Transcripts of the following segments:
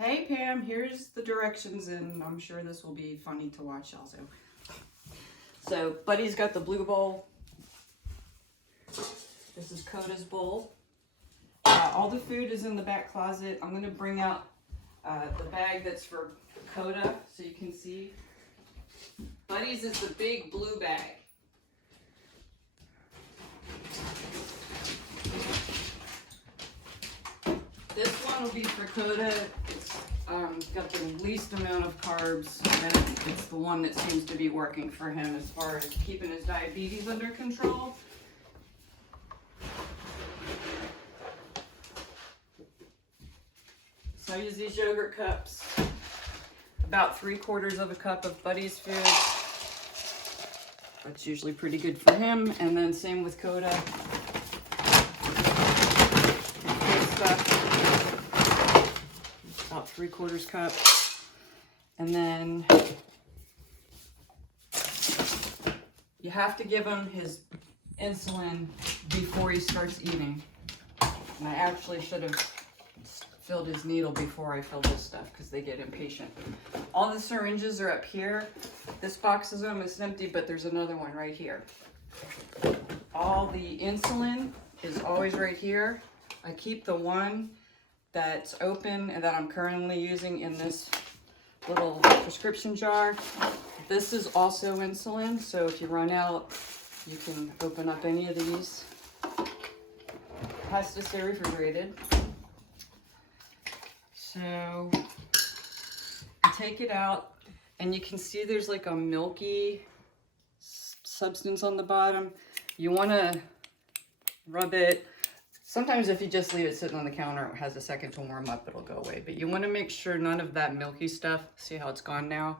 Hey Pam, here's the directions, and I'm sure this will be funny to watch also. So Buddy's got the blue bowl. This is Coda's bowl. All the food is in the back closet. I'm gonna bring out the bag that's for Coda so you can see. Buddy's is the big blue bag. This one will be for Coda. It's got the least amount of carbs, and it's the one that seems to be working for him as far as keeping his diabetes under control. So I use these yogurt cups, about 3/4 of a cup of Buddy's food. That's usually pretty good for him. And then same with Coda. About 3/4 cup. And then you have to give him his insulin before he starts eating. And I actually should have filled his needle before I filled this stuff because they get impatient. All the syringes are up here. This box is almost empty, but there's another one right here. All the insulin is always right here. I keep the one that's open and that I'm currently using in this little prescription jar. This is also insulin, so if you run out, you can open up any of these. It has to stay refrigerated. So you take it out and you can see there's like a milky substance on the bottom. You want to rub it. Sometimes if you just leave it sitting on the counter, it has a second to warm up, it'll go away. But you want to make sure none of that milky stuff, see how it's gone now?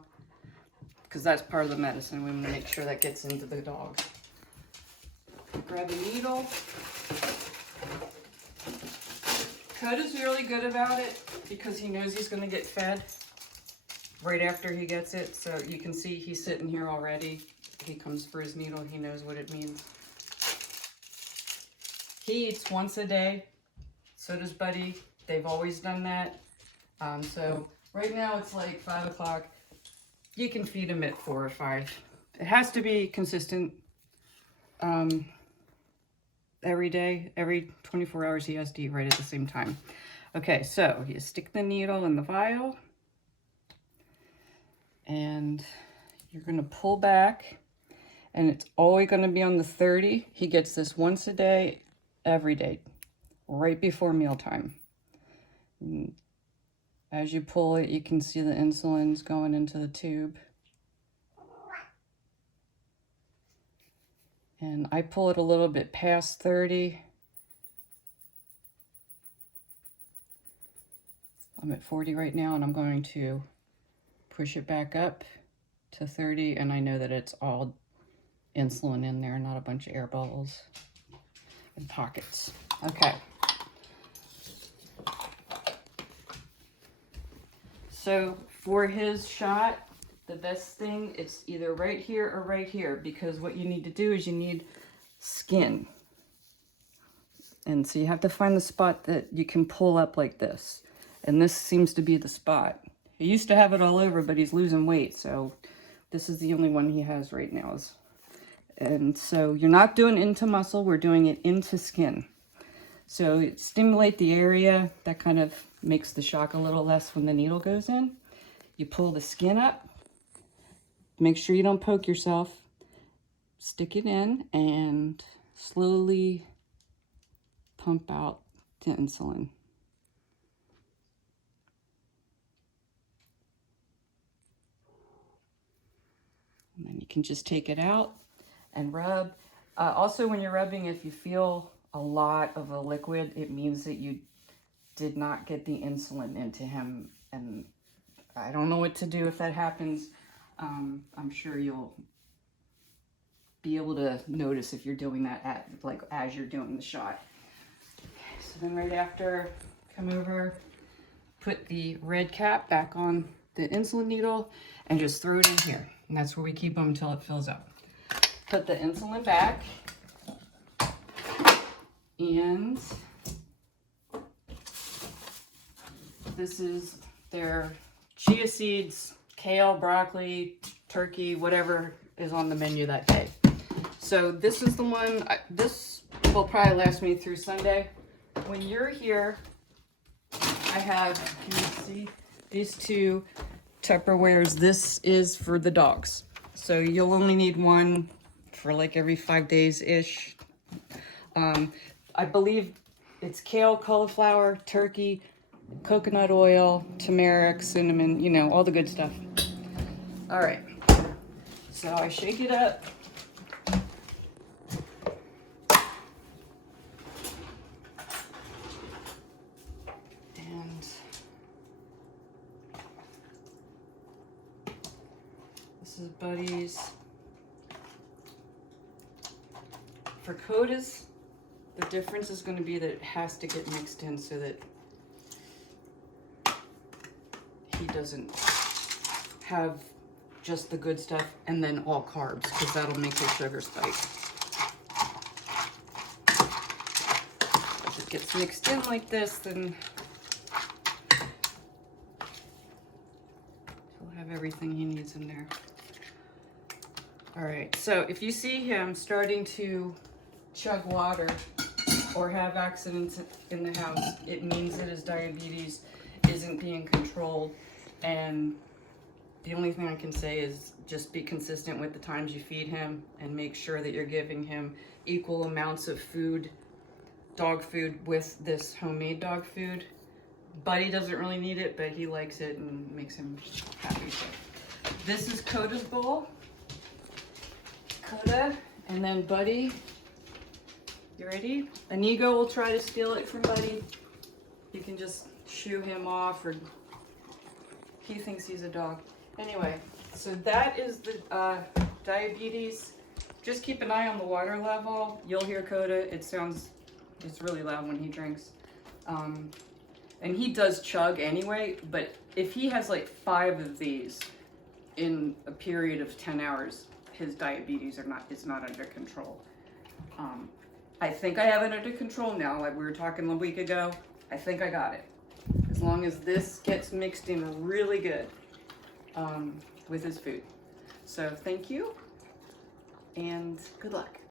Because that's part of the medicine. We want to make sure that gets into the dog. Grab a needle. Coda's really good about it because he knows he's going to get fed right after he gets it. So you can see he's sitting here already. He comes for his needle. He knows what it means. He eats once a day. So does Buddy. They've always done that. So right now it's like 5 o'clock. You can feed him at 4 or 5. It has to be consistent. Every day, every 24 hours, he has to eat right at the same time. Okay, so you stick the needle in the vial. And you're going to pull back. And it's always going to be on the 30. He gets this once a day, every day, right before mealtime. And as you pull it, you can see the insulin's going into the tube. And I pull it a little bit past 30. I'm at 40 right now, and I'm going to push it back up to 30, and I know that it's all insulin in there, not a bunch of air bubbles and pockets. Okay. So for his shot, the best thing, it's either right here or right here, because what you need to do is you need skin. And so you have to find the spot that you can pull up like this. And this seems to be the spot. He used to have it all over, but he's losing weight, so this is the only one he has right now. And so you're not doing into muscle, we're doing it into skin. So stimulate the area. That kind of makes the shock a little less when the needle goes in. You pull the skin up. Make sure you don't poke yourself. Stick it in and slowly pump out the insulin. And then you can just take it out and rub. Also, when you're rubbing, if you feel a lot of a liquid, it means that you did not get the insulin into him. And I don't know what to do if that happens. I'm sure you'll be able to notice if you're doing that as you're doing the shot. So then right after, come over, put the red cap back on the insulin needle and just throw it in here. And that's where we keep them until it fills up. Put the insulin back and this is They're chia seeds, kale, broccoli, turkey, whatever is on the menu that day. So this is the one, this will probably last me through Sunday. When you're here, I have, can you see, these two Tupperwares. This is for the dogs. So you'll only need one for like every 5 days-ish. I believe it's kale, cauliflower, turkey, coconut oil, turmeric, cinnamon, you know, all the good stuff. All right, so I shake it up. And this is Buddy's. For Coda's, the difference is going to be that it has to get mixed in so that he doesn't have just the good stuff and then all carbs, because that'll make your sugar spike. If it gets mixed in like this, then he'll have everything he needs in there. All right, so if you see him starting to chug water or have accidents in the house, it means that his diabetes isn't being controlled. And the only thing I can say is just be consistent with the times you feed him and make sure that you're giving him equal amounts of food, dog food, with this homemade dog food. Buddy doesn't really need it, but he likes it and makes him happy. So this is Coda's bowl. Coda, and then Buddy. You ready? Inigo will try to steal it from Buddy. You can just shoo him off, or he thinks he's a dog. Anyway, so that is the diabetes. Just keep an eye on the water level. You'll hear Coda. It's really loud when he drinks. And he does chug anyway, but if he has like 5 of these in a period of 10 hours, his diabetes is not under control. I think I have it under control now, like we were talking a week ago. I think I got it. As long as this gets mixed in really good with his food. So thank you, and good luck.